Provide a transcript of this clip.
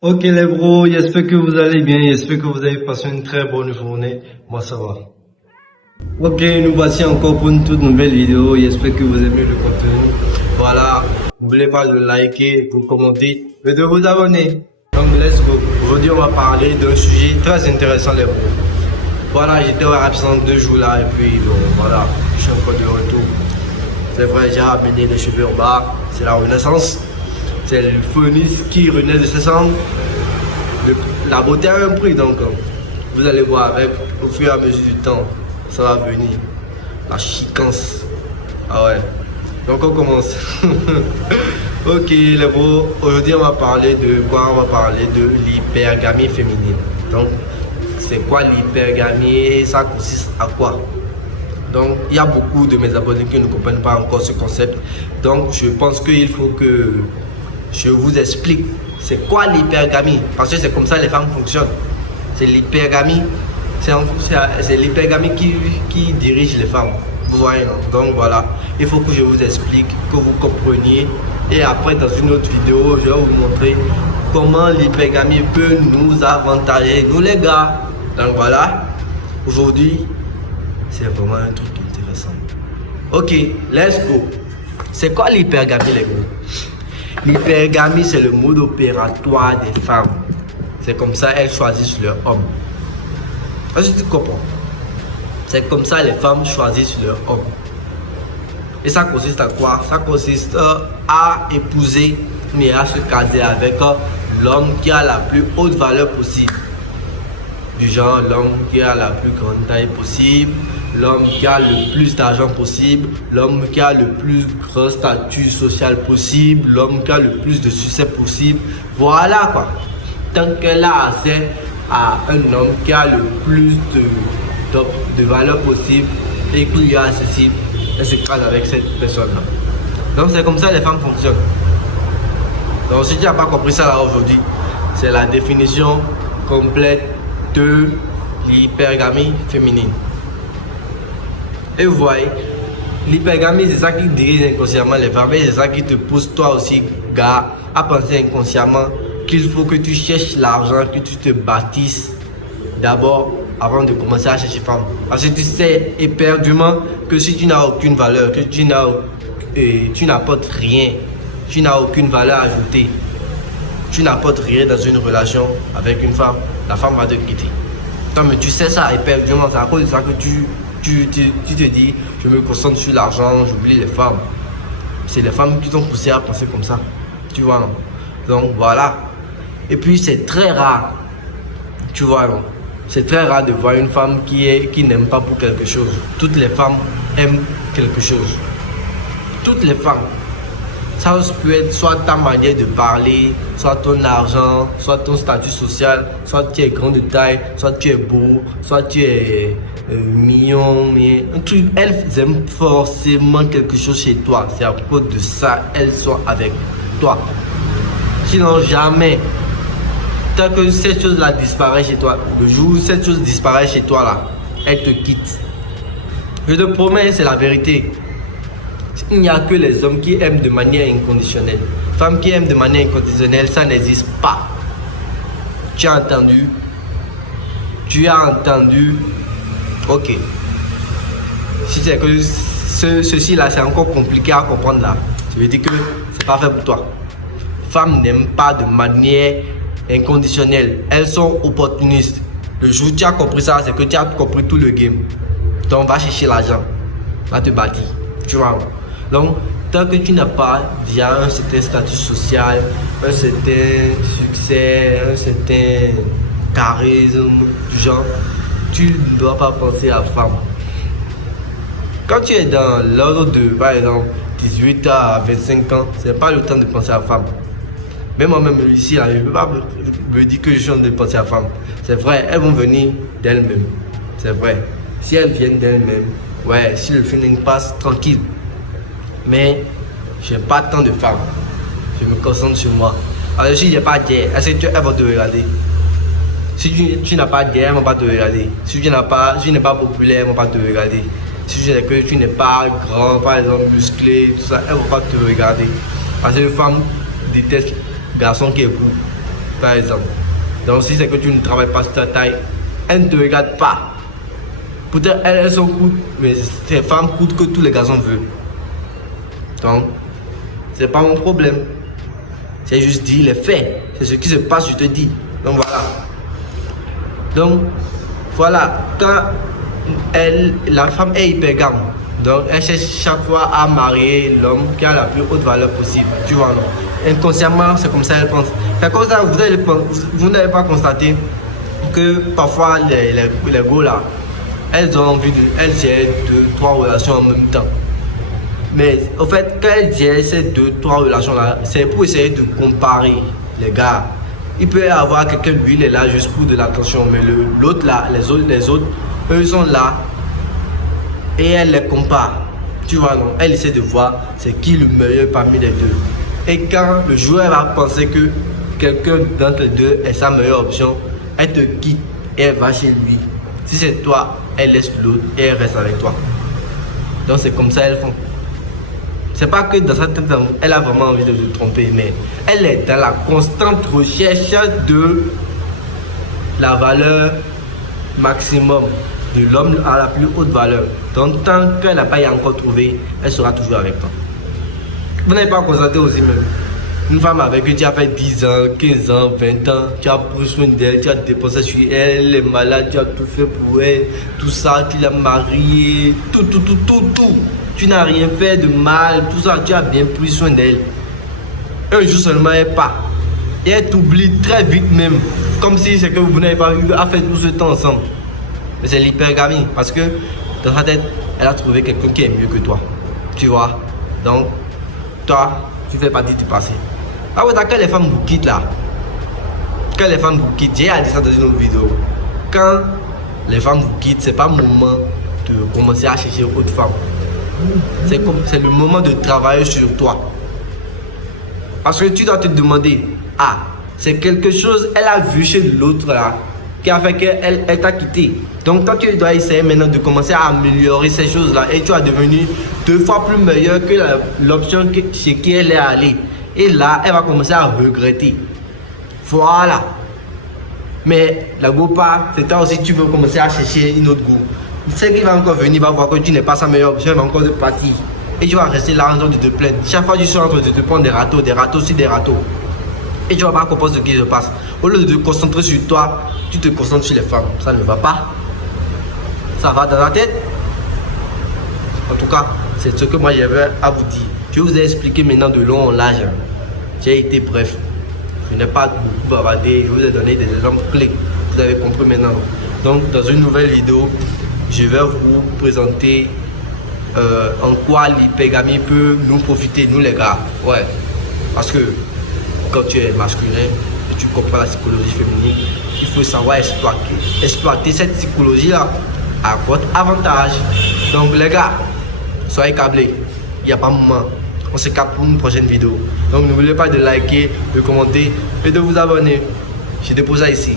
Ok les bros, j'espère que vous allez bien, j'espère que vous avez passé une très bonne journée. Moi ça va. Ok, nous voici encore pour une toute nouvelle vidéo, j'espère que vous aimez le contenu. Voilà, n'oubliez pas de liker, de commenter et de vous abonner. Donc let's go. Aujourd'hui on va parler d'un sujet très intéressant les bros. Voilà, j'étais absent 2 jours là et puis bon voilà, je suis encore de retour. C'est vrai, j'ai ramené les cheveux en bas, c'est la renaissance. C'est le phénix qui renaît de ses cendres. La beauté a un prix donc vous allez voir avec au fur et à mesure du temps, ça va venir. La chicance. Ah ouais. Donc on commence. Ok les bros, aujourd'hui on va parler de quoi? On va parler de l'hypergamie féminine. Donc c'est quoi l'hypergamie et ça consiste à quoi? Donc il y a beaucoup de mes abonnés qui ne comprennent pas encore ce concept. Donc je pense qu'il faut que je vous explique c'est quoi l'hypergamie, parce que c'est comme ça les femmes fonctionnent. C'est l'hypergamie, c'est l'hypergamie qui dirige les femmes. Vous voyez, non? Donc voilà, il faut que je vous explique, que vous compreniez. Et après, dans une autre vidéo, je vais vous montrer comment l'hypergamie peut nous avantager, nous les gars. Donc voilà, aujourd'hui, c'est vraiment un truc intéressant. Ok, let's go. C'est quoi l'hypergamie, les gars? L'hypergamie, c'est le mode opératoire des femmes. C'est comme ça elles choisissent leur homme. Est-ce que tu comprends? C'est comme ça les femmes choisissent leur homme. Et ça consiste à quoi? Ça consiste à épouser, mais à se caser avec l'homme qui a la plus haute valeur possible. Du genre l'homme qui a la plus grande taille possible, l'homme qui a le plus d'argent possible, l'homme qui a le plus grand statut social possible, l'homme qui a le plus de succès possible. Voilà quoi. Tant qu'elle a accès à un homme qui a le plus de valeur possible et qui lui est accessible, elle se case avec cette personne-là. Donc c'est comme ça les femmes fonctionnent. Donc si tu n'as pas compris ça là aujourd'hui, c'est la définition complète de l'hypergamie féminine. Et vous voyez, l'hypergamie, c'est ça qui dirige inconsciemment les femmes et c'est ça qui te pousse toi aussi, gars, à penser inconsciemment qu'il faut que tu cherches l'argent, que tu te bâtisses d'abord avant de commencer à chercher femme. Parce que tu sais éperdument que si tu n'as aucune valeur, que tu n'apportes rien, tu n'as aucune valeur ajoutée, tu n'apportes rien dans une relation avec une femme, la femme va te quitter. Non, mais tu sais ça éperdument, c'est à cause de ça que tu te dis, je me concentre sur l'argent, j'oublie les femmes. C'est les femmes qui t'ont poussé à penser comme ça. Tu vois, non? Donc voilà. Et puis c'est très rare. Tu vois, non? C'est très rare de voir une femme qui n'aime pas pour quelque chose. Toutes les femmes aiment quelque chose. Toutes les femmes. Ça peut être soit ta manière de parler, soit ton argent, soit ton statut social, soit tu es grand de taille, soit tu es beau, soit tu es mignon, mais un truc, elles aiment forcément quelque chose chez toi. C'est à cause de ça, elles sont avec toi. Sinon, jamais. Tant que cette chose-là disparaît chez toi, le jour où cette chose disparaît chez toi, là, elle te quitte. Je te promets, c'est la vérité. Il n'y a que les hommes qui aiment de manière inconditionnelle. Femmes qui aiment de manière inconditionnelle, ça n'existe pas. Tu as entendu? Tu as entendu? Ok. Si c'est que ceci là, c'est encore compliqué à comprendre là. Je veux dire que c'est pas fait pour toi. Femmes n'aiment pas de manière inconditionnelle. Elles sont opportunistes. Le jour où tu as compris ça, c'est que tu as compris tout le game. Donc va chercher l'argent. Va te bâtir. Tu vois. Donc, tant que tu n'as pas déjà un certain statut social, un certain succès, un certain charisme, du genre, tu ne dois pas penser à femme. Quand tu es dans l'ordre de, par exemple, 18 à 25 ans, ce n'est pas le temps de penser à femme. Même moi-même ici, là, je ne peux pas me dire que je suis en train de penser à femme. C'est vrai, elles vont venir d'elles-mêmes. C'est vrai. Si elles viennent d'elles-mêmes, ouais, si le feeling passe, tranquille. Mais je n'ai pas tant de femmes. Je me concentre sur moi. Alors si je n'ai pas d'air, est-ce que elles vont te regarder? Si tu n'as pas d'air, elles ne vont pas te regarder. Si tu n'es pas populaire, elles ne vont pas te regarder. Si tu n'es pas grand, par exemple musclé, tout ça, elles ne vont pas te regarder. Parce que les femmes détestent les garçons qui est beau. par exemple. Donc si c'est que tu ne travailles pas sur ta taille, elle ne te regarde pas. Peut-être elles sont coûtes, mais ces femmes coûtent que tous les garçons veulent. Donc, c'est pas mon problème. C'est juste dire les faits. C'est ce qui se passe, je te dis. Donc voilà. Donc, voilà. Quand la femme est hypergame, donc elle cherche chaque fois à marier l'homme qui a la plus haute valeur possible. Tu vois, non? Inconsciemment, c'est comme ça qu'elle pense. C'est comme ça, vous n'avez pas constaté que parfois les go là, elles ont envie elles gèrent 2-3 relations en même temps. Mais au fait, quand elles gèrent ces 2-3 relations là, c'est pour essayer de comparer les gars. Il peut y avoir quelqu'un, lui, il est là juste pour de l'attention, mais l'autre là, les autres, eux sont là et elle les compare. Tu vois, non? Elle essaie de voir c'est qui le meilleur parmi les deux. Et quand le jour elle va penser que quelqu'un d'entre les deux est sa meilleure option, elle te quitte et elle va chez lui. Si c'est toi, elle laisse l'autre et elle reste avec toi. Donc c'est comme ça elles font. C'est pas que dans sa tête, elle a vraiment envie de te tromper, mais elle est dans la constante recherche de la valeur maximum de l'homme à la plus haute valeur. Donc tant qu'elle n'a pas encore trouvé, elle sera toujours avec toi. Vous n'avez pas constaté aussi même une femme avec qui tu as fait 10 ans, 15 ans, 20 ans, tu as pris soin d'elle, tu as dépensé sur elle, elle est malade, tu as tout fait pour elle, tout ça, tu l'as mariée, tout. Tu n'as rien fait de mal, tout ça, tu as bien pris soin d'elle. Un jour seulement, elle part. Et elle t'oublie très vite même, comme si c'est que vous n'avez pas eu à faire tout ce temps ensemble. Mais c'est l'hypergamie, parce que dans sa tête, elle a trouvé quelqu'un qui est mieux que toi. Tu vois? Donc, toi, tu fais partie du passé. Ah ouais, quand les femmes vous quittent là, quand les femmes vous quittent, j'ai dit ça dans une autre vidéo. Quand les femmes vous quittent, c'est pas le moment de commencer à chercher autre femme. C'est le moment de travailler sur toi. Parce que tu dois te demander, ah, c'est quelque chose elle a vu chez l'autre là qui a fait qu'elle t'a quitté. Donc toi tu dois essayer maintenant de commencer à améliorer ces choses là et tu vas devenir 2 fois plus meilleur que l'option chez qui elle est allée. Et là elle va commencer à regretter. Voilà. Mais la go pas, c'est toi aussi tu veux commencer à chercher une autre go. C'est qu'il va encore venir, va voir que tu n'es pas sa meilleure option, il va encore de partir. Et tu vas rester là en train de te plaindre. Chaque fois tu seras en train de te prendre des râteaux sur des râteaux. Et tu vas pas comprendre ce qui se passe. Au lieu de te concentrer sur toi, tu te concentres sur les femmes. Ça ne va pas. Ça va dans la tête. En tout cas, c'est ce que moi j'avais à vous dire. Je vous ai expliqué maintenant de long en large. J'ai été bref. Je n'ai pas beaucoup bavardé. Je vous ai donné des exemples clés. Vous avez compris maintenant. Donc, dans une nouvelle vidéo, je vais vous présenter en quoi l'hypergamie peut nous profiter, nous les gars. Ouais. Parce que quand tu es masculin et tu comprends la psychologie féminine, il faut savoir exploiter cette psychologie-là à votre avantage. Donc les gars, soyez câblés. Il n'y a pas de moment. On se capte pour une prochaine vidéo. Donc n'oubliez pas de liker, de commenter et de vous abonner. Je dépose ça ici.